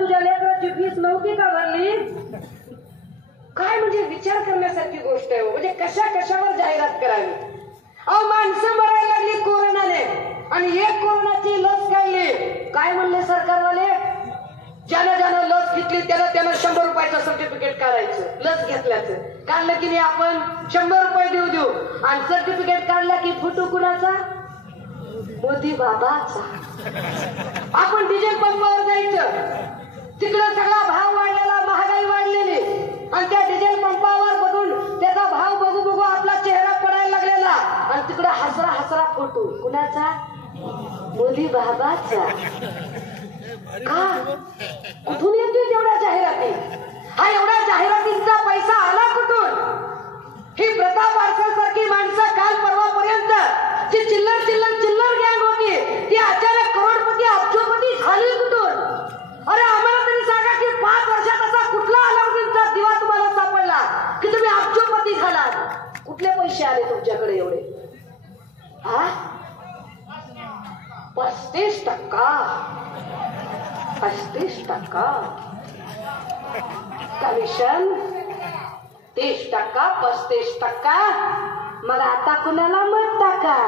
तुझ्या लेकराची फीस नव्हती का भरली? काय म्हणजे विचार करण्यासारखी गोष्ट आहे. म्हणजे कशावर जाहिरात करावी. अहो माणसं मरायला लागली कोरोनाने आणि एक कोरोनाची लस काढली. काय म्हणले सरकारवाले? ज्यानं लस घेतली त्यानं 100 रुपयाचं सर्टिफिकेट काढायचं. लस घेतल्याचं काढलं की नाही आपण 100 रुपये देऊ आणि सर्टिफिकेट काढला की फोटो कुणाचा? मोदी बाबाचा. आपण डिझेल पंपावर जायचं, तिकडं सगळा भाव वाढलेला, महागाई वाढलेली आणि त्या डिझेल पंपावर बघून त्याचा भाव बघू आपला चेहरा पडायला लागलेला आणि तिकडं हसरा फोटो कुणाचा? मोदी बाबाचा. का? कुठून येते एवढ्या जाहिराती? हा एवढ्या जाहिरातींचा पैसा आला कुठून? ही प्रथा पारसासारखी माणसं काल परवापर्यंत जी चिल्लर गँग होती ती अचानक करोडपती अब्जोपती झाली कुठून? अरे आम्हाला तरी सांगा की 5 वर्षात असा कुठला अलाउद्दीनचा दिवा तुम्हाला सापडला की तुम्ही अब्जोपती झालात? कुठले पैसे आले तुमच्याकडे एवढे? हा 35% कमिशन, 30%, 35%. मग आता कुणाला मत टाका?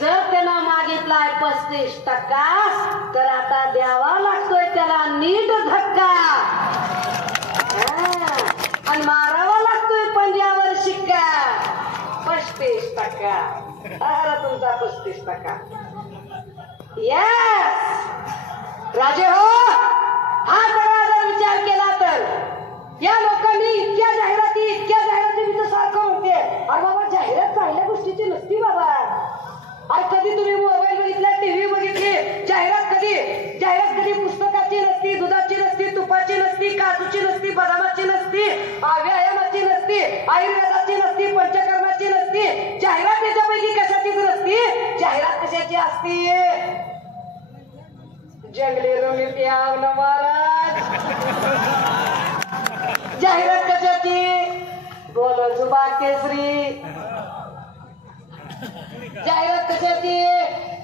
जर त्यानं मागितलाय 35% तर आता द्यावा लागतोय त्याला नीट धक्का आणि मारावा लागतोय पंजावर शिक्का. 35%. अरे तुमचा 35%. येस राजे हो. हा सगळा जर विचार केला तर या लोकांनी इतक्या जाहिराती मी तर सारखं म्हणते. अरे बाबा जाहिरात चांगल्या गोष्टीची नसती बाबा. अरे कधी तुम्ही मोबाईल बघितला, टीव्ही बघितली, जाहिरात कधी पुस्तकाची नसती, दुधाची नसती, तुपाची नसती, काजूची नसती, बदामाची नसती, व्यायामाची नसती, आयुर्वेदाची नसती, पंचकर्माची नसती. जाहिरात त्याच्यापैकी कशाचीच नसती. जाहिरात कशाची असती? जंगली रंगीत याव न महाराज. जाहिरात कशाची? बोलो जुबा केसरी. जाहिरात कशाची?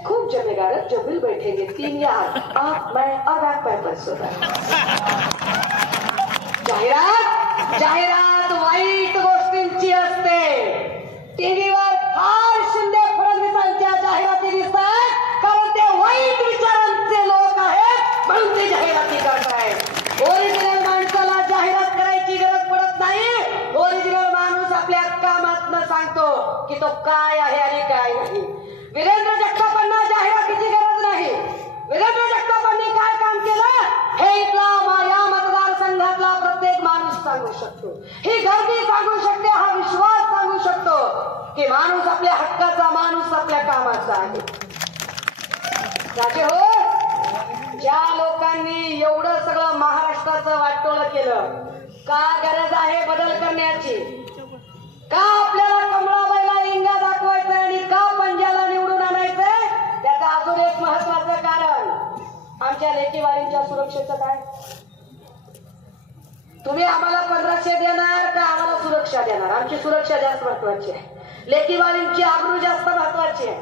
खूप जमेगा जबील बैठेंगे 3 यार आप मैं और आप पेपर सुना. जाहिरात वाईट गोष्टींची असते. टीव्हीवर फार शिंदे फडणवीसांच्या जाहिराती दिसतात कारण ते वाईट विचारांचे लोक आहेत म्हणून ते जाहिराती करतायत. ओरिजिनल माणसाला जाहिरात करायची गरज पडत नाही. ओरिजिनल माणूस आपल्या कामातनं सांगतो की तो काय आहे आणि काय नाही. वीरेंद्र जगतापांना जाहिरातीची गरज नाही. वीरेंद्र जगतापांनी काय काम केलं हे इथला या मतदारसंघातला प्रत्येक माणूस सांगू शकतो. ही गर्दी सांगू शकते, हा विश्वास सांगू शकतो की माणूस आपल्या हक्काचा, माणूस आपल्या कामाचा आहे. राजे हो, ज्या लोकांनी एवढं सगळं महाराष्ट्राचं वाटोळं केलं, का गरज आहे बदल करण्याची? का आपल्याला कमळाबाईला लिंगा दाखवायचंय आणि का पंजाला निवडून आणायचंय? त्याचं अजून एक महत्वाचं कारण, आमच्या लेकीवाळींच्या सुरक्षेचं काय? तुम्ही आम्हाला 1500 देणार का आम्हाला सुरक्षा देणार? आमची सुरक्षा जास्त महत्वाची आहे. लेकीवाळींची आबरू जास्त महत्वाची आहे.